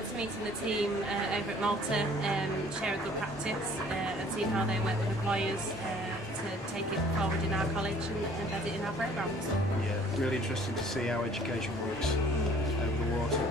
forward to meeting the team over at Malta, share a good practice and see how they work with employers to take it forward in our college and embed it in our programmes. Yeah, really interesting to see how education works over the water.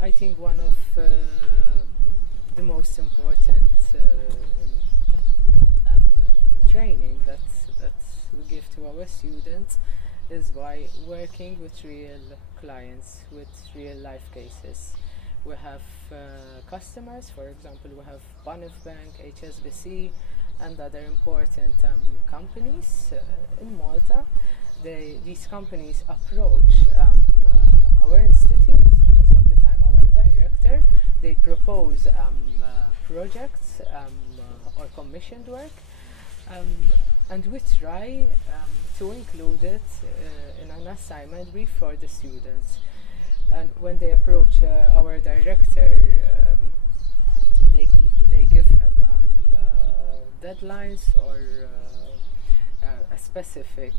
I think one of the most important training that we give to our students is by working with real clients, with real life cases. We have customers, for example, we have Banif Bank, HSBC, and other important companies in Malta. These companies approach our institute. Most of the time our director, they propose projects or commissioned work, and we try to include it in an assignment brief for the students. And when they approach our director, they give him deadlines or a specific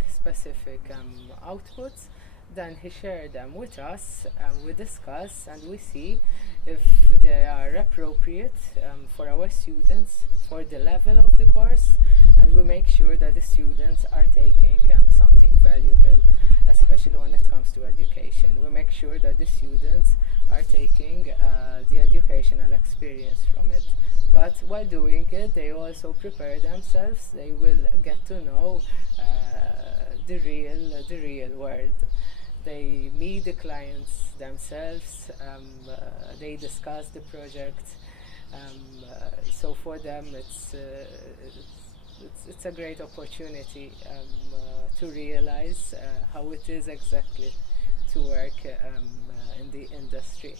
outputs. Then he shared them with us, and we discuss and we see if they are appropriate for our students, for the level of the course, and we make sure that the students are taking something valuable, especially when it comes to education. We make sure that the students are taking the educational experience from it. But while doing it, they also prepare themselves. They will get to know the real world. They meet the clients themselves. They discuss the project. So for them, it's a great opportunity to realize how it is exactly to work in the industry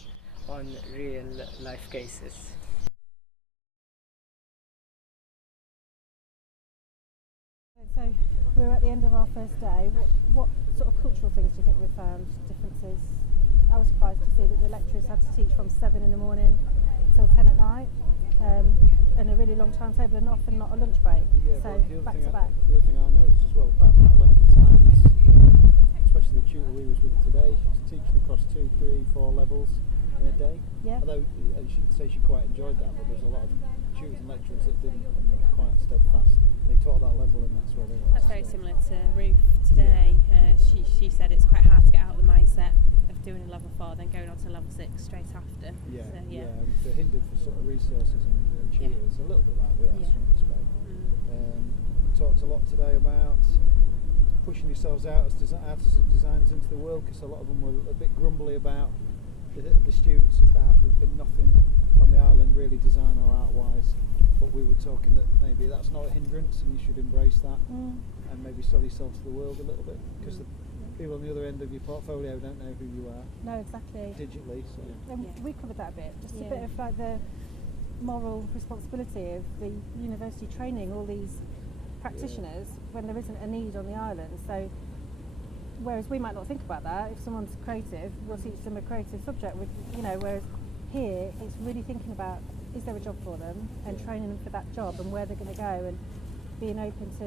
on real life cases. So we're at the end of our first day. What sort of cultural things do you think we've found differences? I was surprised to see that the lecturers had to teach from 7 in the morning till 10 at night, and a really long timetable, and often not a lunch break. Yeah, so back to back. The other thing I noticed as well, apart from that length of time, is especially the tutor we was with today, she's teaching across 2, 3, 4 levels in a day. Yeah. Although she did say she quite enjoyed that, but there's a lot of tutors and lecturers that didn't, and were quite steadfast. They taught that level, and that's where they were. That's very similar to Ruth today. She said it's quite hard to get out of the mindset of doing a level 4, then going on to level 6 straight after. Yeah, so, they're hindered for sort of resources and tutors, a little bit like we are, to some respect. Talked a lot today about pushing yourselves out as designers into the world, because a lot of them were a bit grumbly about the students, about there'd been nothing on the island really design or art-wise. But we were talking that maybe that's not a hindrance, and you should embrace that, and maybe sell yourself to the world a little bit, because the people on the other end of your portfolio don't know who you are. No, exactly. Digitally, so. And we covered that a bit. Just a bit of like the moral responsibility of the university training all these practitioners when there isn't a need on the island. So, whereas we might not think about that, if someone's creative, we'll teach them a creative subject. Whereas here, it's really thinking about, is there a job for them, and training them for that job and where they're going to go, and being open to,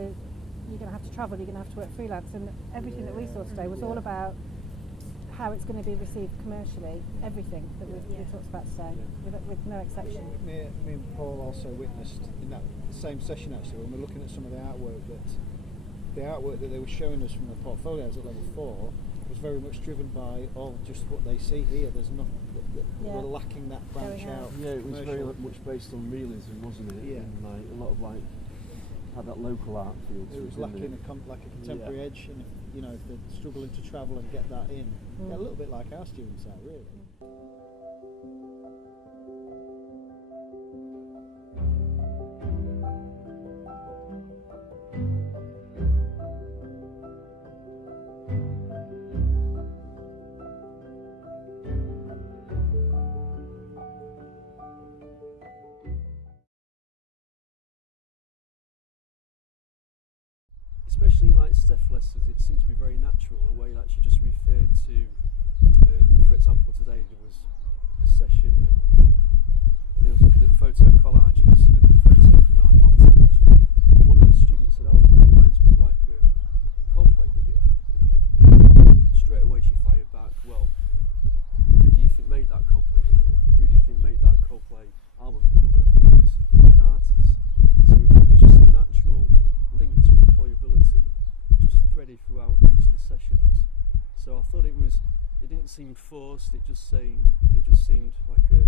you're going to have to travel, you're going to have to work freelance, and everything that we saw today was all about how it's going to be received commercially, everything that we've talked about today, with no exception. Me and Paul also witnessed in that same session actually, when we're looking at some of the artwork that they were showing us from the portfolios at level 4 was very much driven by all just what they see here. There's nothing we're lacking that branch out. Yeah, it was very much based on realism, wasn't it? Yeah. And like a lot of had that local art feel to It was lacking a contemporary edge, and if they're struggling to travel and get that in, a little bit like our students are really. Especially like Steph lessons, it seemed to be very natural, a way that she just referred to, for example today there was a session and I was looking at photo collages and photo montage, and one of the students said, oh, it reminds me of like a Coldplay video, and straight away she fired back, well, who do you think made that Coldplay video? Who do you think made that Coldplay album cover? Who was an artist? So it was just a natural link to employability, just threaded throughout each of the sessions. So I thought it didn't seem forced. It just seemed like a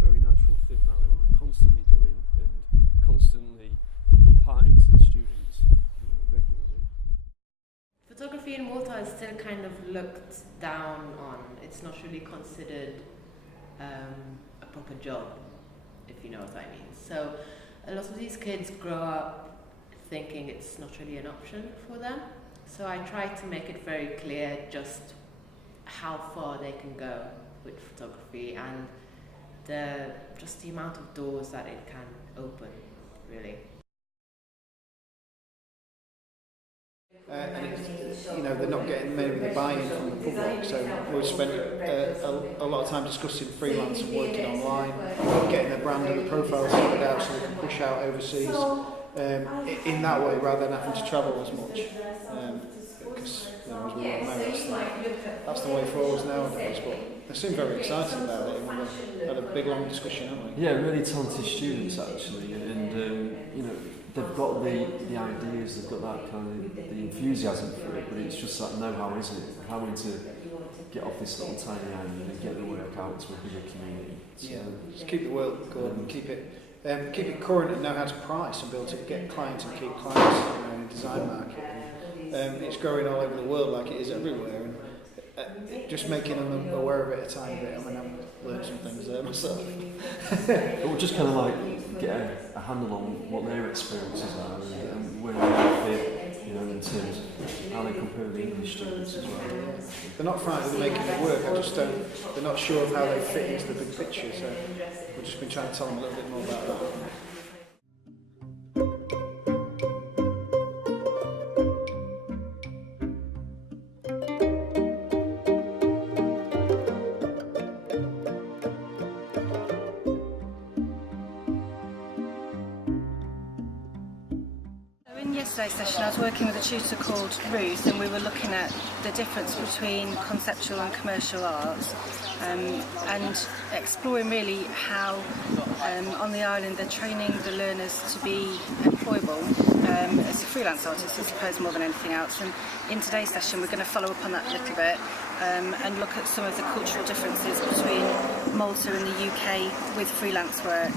very natural thing that they were constantly doing and constantly imparting to the students, regularly. Photography in Malta is still kind of looked down on. It's not really considered a proper job, if you know what I mean. So a lot of these kids grow up thinking it's not really an option for them. So I try to make it very clear just how far they can go with photography and the amount of doors that it can open, really. And they're not getting maybe the buy-in from the public, so we've spent a lot of time discussing freelance and working online, getting their brand and the profile sorted out so they can push out overseas in that way rather than having to travel as much. Because as we all know, that's the way forward nowadays. But they seem very excited about it, and we've had a big long discussion, haven't we? Yeah, really talented students actually, and they've got the ideas, they've got that kind of the enthusiasm for it, but it's just that know-how, isn't it? How to get off this little tiny island and get the work out to a bigger community. So, just keep the world going and keep it current and know how to price and be able to get clients and keep clients in the design market. It's growing all over the world like it is everywhere, and just making them aware of it a tiny bit. I mean, I've learned some things there myself. Or just kind of like get a handle on what their experiences are and where they fit, in terms of how they compare with the English students as well. They're not frightened of making it work. They're not sure of how they fit into the big picture. So we've just been trying to tell them a little bit more about that. Yesterday's session I was working with a tutor called Ruth, and we were looking at the difference between conceptual and commercial arts, and exploring really how on the island they're training the learners to be employable as a freelance artist, I suppose, more than anything else. And in today's session we're going to follow up on that a little bit and look at some of the cultural differences between Malta and the UK with freelance work.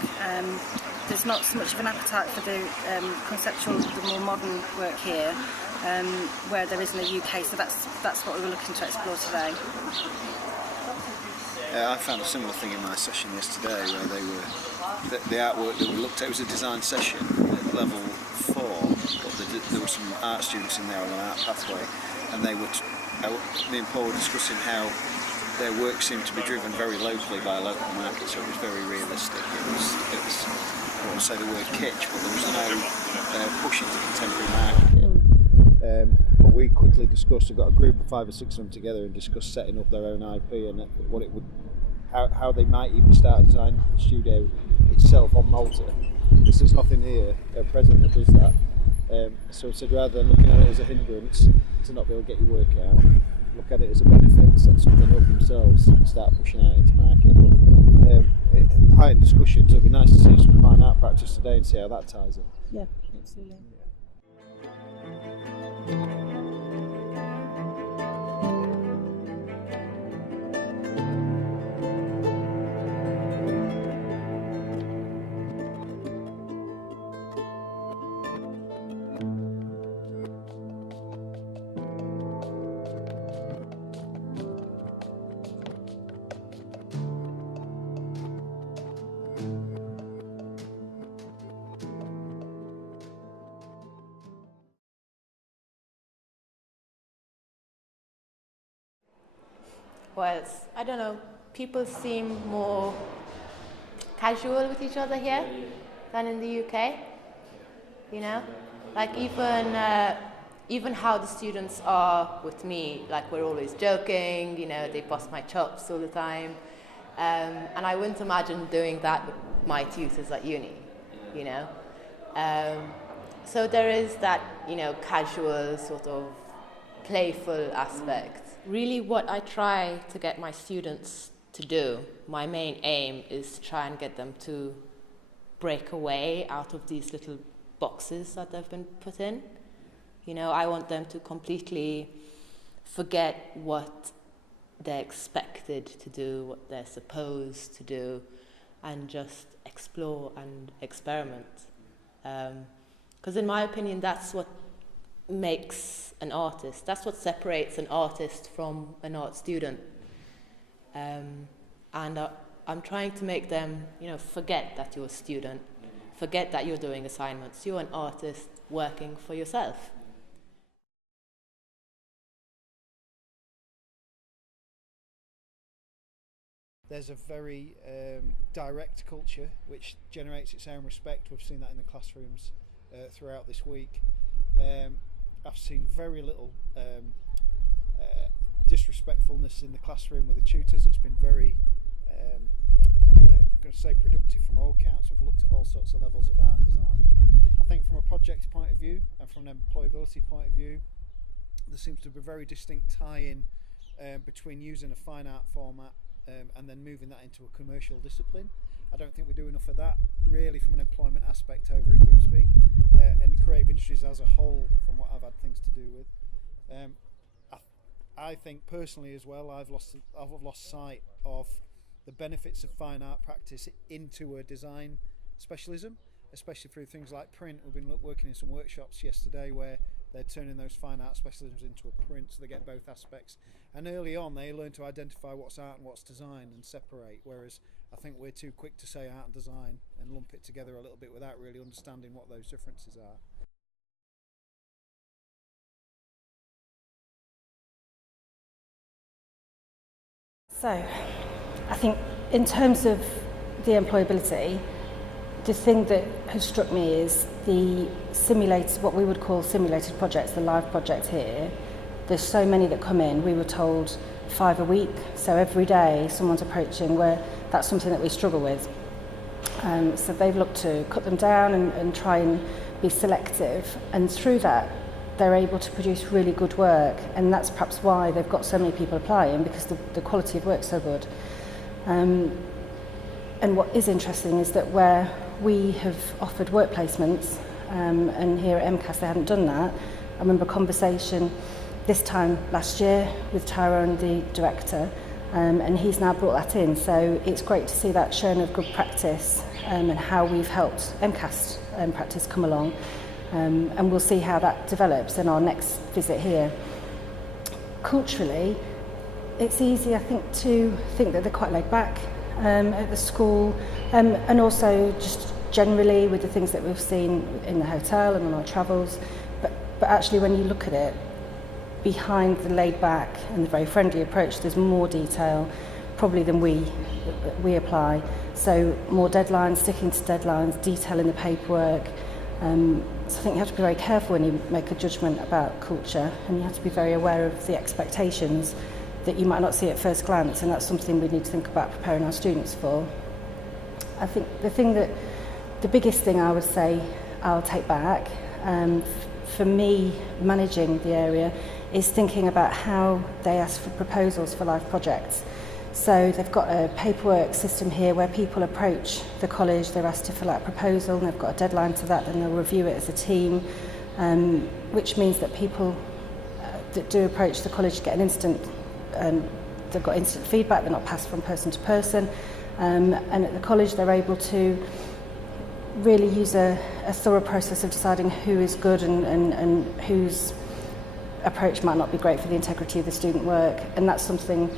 There's not so much of an appetite for the conceptual, the more modern work here, where there is in the UK, so that's what we were looking to explore today. I found a similar thing in my session yesterday, where the artwork that we looked at was a design session at level 4, but there were some art students in there on an art pathway, and me and Paul were discussing how their work seemed to be driven very locally by a local market, so it was very realistic. It was I won't say the word kitsch, but there was no push into contemporary market. But we quickly discussed, we got a group of 5 or 6 of them together and discussed setting up their own IP and what it would, how they might even start a design studio itself on Malta, because there's nothing here at present that does that. So I said, rather than looking at it as a hindrance to not be able to get your work out, look at it as a benefit, set something up themselves and start pushing out into market. But high in discussion, so it'll be nice to see some fine art practice today and see how that ties in. Yeah, absolutely. Well, I don't know, people seem more casual with each other here than in the UK, you know? Like even how the students are with me, like we're always joking, you know, they bust my chops all the time. And I wouldn't imagine doing that with my tutors at uni, you know? So there is that, you know, casual sort of playful aspect. Really what I try to get my students to do, my main aim is to try and get them to break away out of these little boxes that they've been put in. You know, I want them to completely forget what they're expected to do, what they're supposed to do, and just explore and experiment. Because in my opinion, that's what makes an artist. That's what separates an artist from an art student. And I'm trying to make them, you know, forget that you're a student, forget that you're doing assignments. You're an artist working for yourself. There's a very direct culture which generates its own respect. We've seen that in the classrooms throughout this week. I've seen very little disrespectfulness in the classroom with the tutors. It's been very, I'm going to say, productive from all counts. We've looked at all sorts of levels of art and design. I think from a project point of view and from an employability point of view, there seems to be a very distinct tie-in between using a fine art format and then moving that into a commercial discipline. I don't think we do enough of that really from an employment aspect over in Grimsby and creative industries as a whole, from what I've had things to do with. I think personally as well, I've lost sight of the benefits of fine art practice into a design specialism, especially through things like print. We've been working in some workshops yesterday where they're turning those fine art specialisms into a print, so they get both aspects. And early on they learn to identify what's art and what's design and separate, whereas I think we're too quick to say art and design and lump it together a little bit without really understanding what those differences are. So, I think in terms of the employability, the thing that has struck me is the simulated, what we would call simulated projects, the live project here. There's so many that come in. We were told 5 a week, so every day someone's approaching, where that's something that we struggle with. So they've looked to cut them down and try and be selective, and through that they're able to produce really good work, and that's perhaps why they've got so many people applying, because the quality of work's so good. And what is interesting is that where we have offered work placements, and here at MCAS they hadn't done that. I remember a conversation this time last year with Tyrone, the director, and he's now brought that in. So it's great to see that shown of good practice and how we've helped MCAS practice come along. And we'll see how that develops in our next visit here. Culturally, it's easy, I think, to think that they're quite laid back at the school, and also just generally with the things that we've seen in the hotel and on our travels. But actually, when you look at it, behind the laid back and the very friendly approach, there's more detail probably than we apply. So more deadlines, sticking to deadlines, detail in the paperwork. So I think you have to be very careful when you make a judgment about culture, and you have to be very aware of the expectations that you might not see at first glance, and that's something we need to think about preparing our students for. I think the biggest thing I would say I'll take back for me, managing the area, is thinking about how they ask for proposals for live projects. So they've got a paperwork system here where people approach the college, they're asked to fill out a proposal, and they've got a deadline to that, then they'll review it as a team, which means that people that do approach the college get an instant, they've got instant feedback, they're not passed from person to person, and at the college they're able to really use a thorough process of deciding who is good and whose approach might not be great for the integrity of the student work, and that's something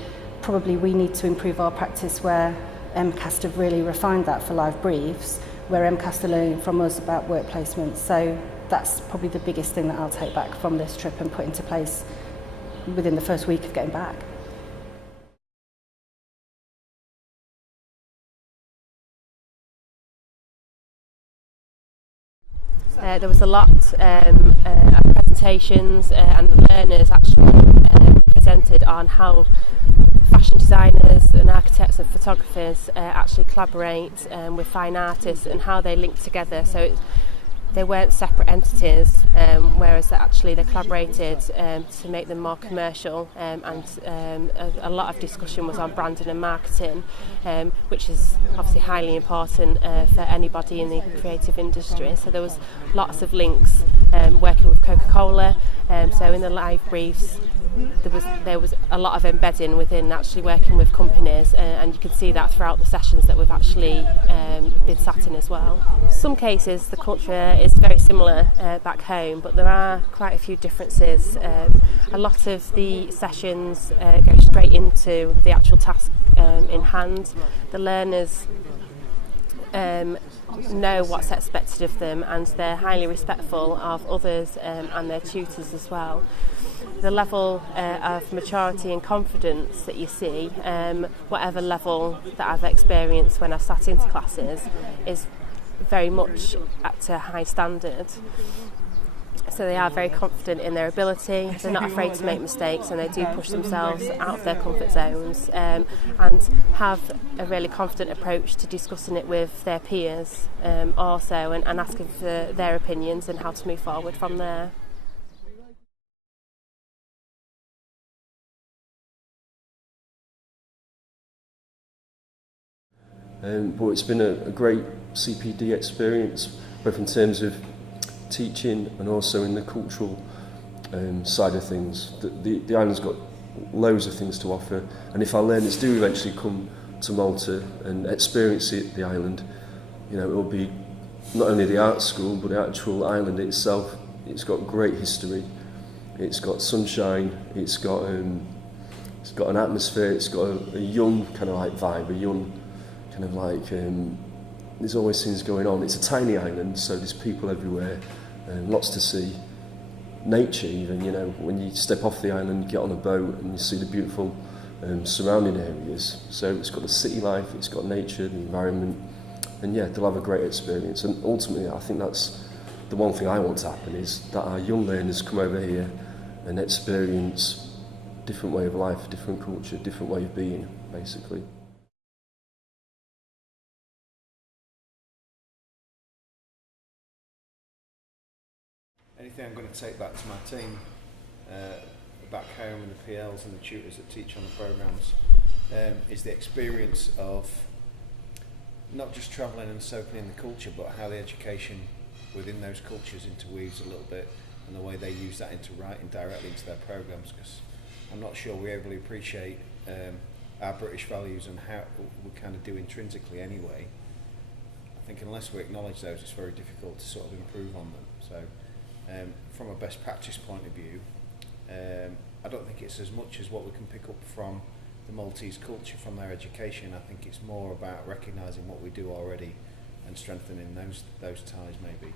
probably we need to improve our practice, where MCAST have really refined that for live briefs, where MCAST are learning from us about work placement. So that's probably the biggest thing that I'll take back from this trip and put into place within the first week of getting back. There was a lot of presentations and the learners actually presented on how fashion designers and architects and photographers actually collaborate with fine artists and how they link together. So they weren't separate entities, whereas actually they collaborated to make them more commercial, and a lot of discussion was on branding and marketing, which is obviously highly important for anybody in the creative industry. So there was lots of links, working with Coca-Cola, so in the live briefs there was a lot of embedding within actually working with companies, and you can see that throughout the sessions that we've actually been sat in as well. Some cases the culture is very similar back home, but there are quite a few differences. A lot of the sessions go straight into the actual task in hand. The learners know what's expected of them, and they're highly respectful of others and their tutors as well. The level of maturity and confidence that you see, whatever level that I've experienced when I've sat into classes, is very much at a high standard. So they are very confident in their ability, they're not afraid to make mistakes, and they do push themselves out of their comfort zones, and have a really confident approach to discussing it with their peers also, and asking for their opinions and how to move forward from there. But it's been a great CPD experience, both in terms of teaching and also in the cultural side of things. The island's got loads of things to offer, and if our learners do eventually come to Malta and experience the island, you know, it will be not only the art school but the actual island itself. It's got great history, it's got sunshine, it's got an atmosphere, it's got a young kind of like vibe, a young kind of like there's always things going on. It's a tiny island, so there's people everywhere, lots to see. Nature even, you know, when you step off the island, get on a boat and you see the beautiful surrounding areas. So it's got the city life, it's got nature, the environment, and yeah, they'll have a great experience. And ultimately, I think that's the one thing I want to happen, is that our young learners come over here and experience a different way of life, different culture, different way of being, basically. Anything I'm going to take back to my team back home, and the PLs and the tutors that teach on the programmes, is the experience of not just travelling and soaking in the culture, but how the education within those cultures interweaves a little bit, and the way they use that into writing directly into their programmes, because I'm not sure we overly appreciate our British values and how we kind of do intrinsically anyway. I think unless we acknowledge those, it's very difficult to sort of improve on them. So from a best practice point of view, I don't think it's as much as what we can pick up from the Maltese culture, from their education. I think it's more about recognising what we do already and strengthening those ties maybe.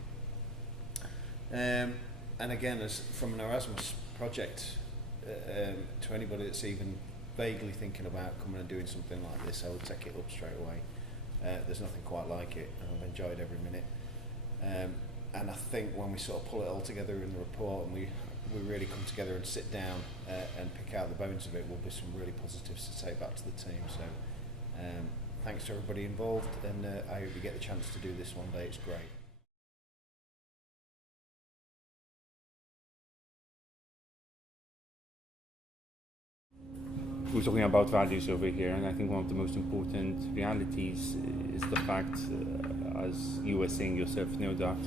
And again, as from an Erasmus project, to anybody that's even vaguely thinking about coming and doing something like this, I would take it up straight away. There's nothing quite like it, and I've enjoyed every minute. And I think when we sort of pull it all together in the report, and we really come together and sit down and pick out the bones of it, will be some really positives to take back to the team. So thanks to everybody involved, and I hope you get the chance to do this one day. It's great. we're talking about values over here, and I think one of the most important realities is the fact, as you were saying yourself, that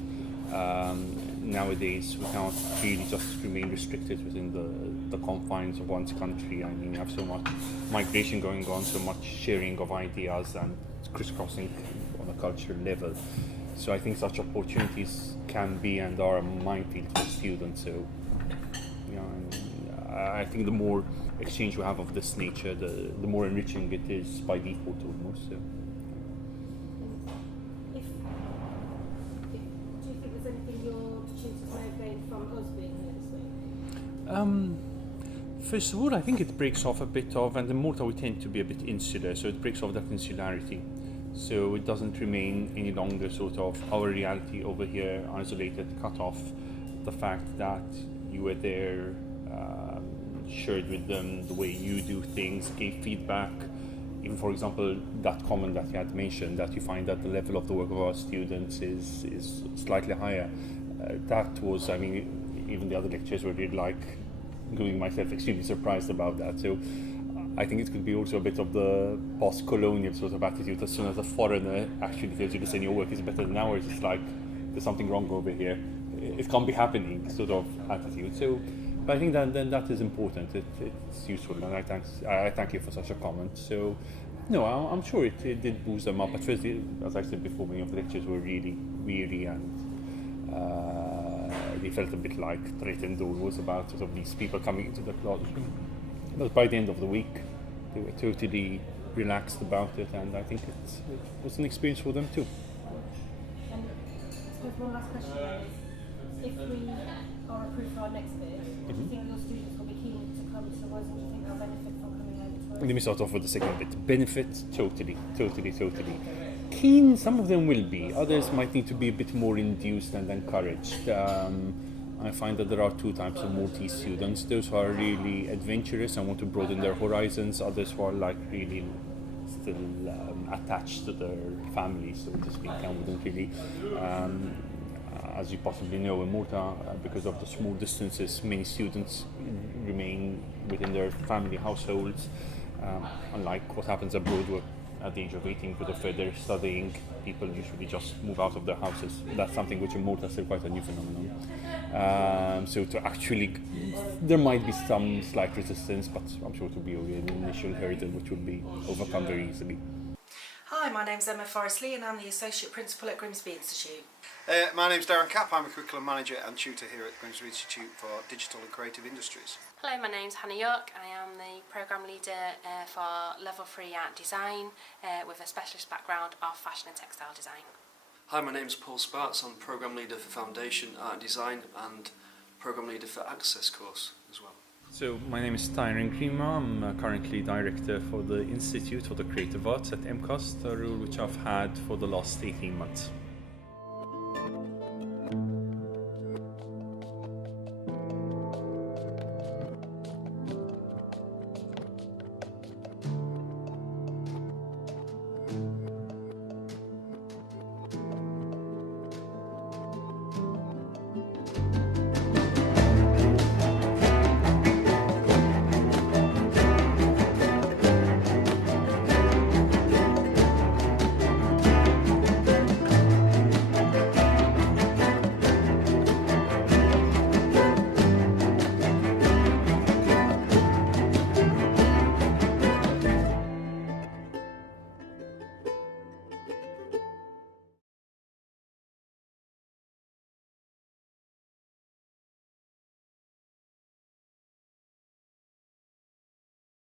nowadays we cannot really just remain restricted within the confines of one's country. I mean, you have so much migration going on, so much sharing of ideas and crisscrossing on a cultural level. So I think such opportunities can be and are a minefield for students. So, I think the more exchange we have of this nature, the more enriching it is by default almost. So. Do you think there's anything your tutors may have gained from us being here this week? First of all, I think it breaks off a bit of, and in Malta we tend to be a bit insular, so it breaks off that insularity. So it doesn't remain any longer sort of our reality over here, isolated, cut off. The fact that you were there, shared with them the way you do things, gave feedback. Even, for example, that comment that you had mentioned, that you find that the level of the work of our students is slightly higher. That was, I mean, even the other lectures were really like, including myself, extremely surprised about that. So I think it could be also a bit of the post-colonial sort of attitude. As soon as a foreigner actually tells you, listen, your work is better than ours, it's like, there's something wrong over here. It can't be happening, sort of attitude. So but I think that is important. It's useful, and I thank you for such a comment. So, no, I'm sure it did boost them up. At first, as I said before, many of the lectures were really weary, and they felt a bit like threatened always about sort of these people coming into the classroom. But by the end of the week, they were totally relaxed about it, and I think it was an experience for them too. And I suppose one last question is, if we are approved for our next bid, do you think your students will be keen to come to us, and do you think they'll benefit from coming over to us? Let me start off with the second bit. Benefit, totally. Keen, some of them will be. Others might need to be a bit more induced and encouraged. I find that there are two types of Maltese students. Those who are really adventurous and want to broaden their horizons. Others who are like really still attached to their families, so to speak, and wouldn't really... as you possibly know, in Malta, because of the small distances, many students remain within their family households. Unlike what happens abroad, where at the age of 18, because of further studying, people usually just move out of their houses. That's something which in Malta is still quite a new phenomenon. So to actually, there might be some slight resistance, but I'm sure it will be an initial hurdle which will be overcome very easily. Hi, my name's Emma Forrest-Lee and I'm the Associate Principal at Grimsby Institute. My name's Darren Capp. I'm a Curriculum Manager and Tutor here at Grimsby Institute for Digital and Creative Industries. Hello, my name's Hannah York. I am the Programme Leader for Level 3 Art Design with a specialist background of Fashion and Textile Design. Hi, my name's Paul Sparks. I'm Programme Leader for Foundation Art Design and Programme Leader for Access course as well. So my name is Tyron Creamer. I'm currently Director for the Institute for the Creative Arts at MCAST, a role which I've had for the last 18 months.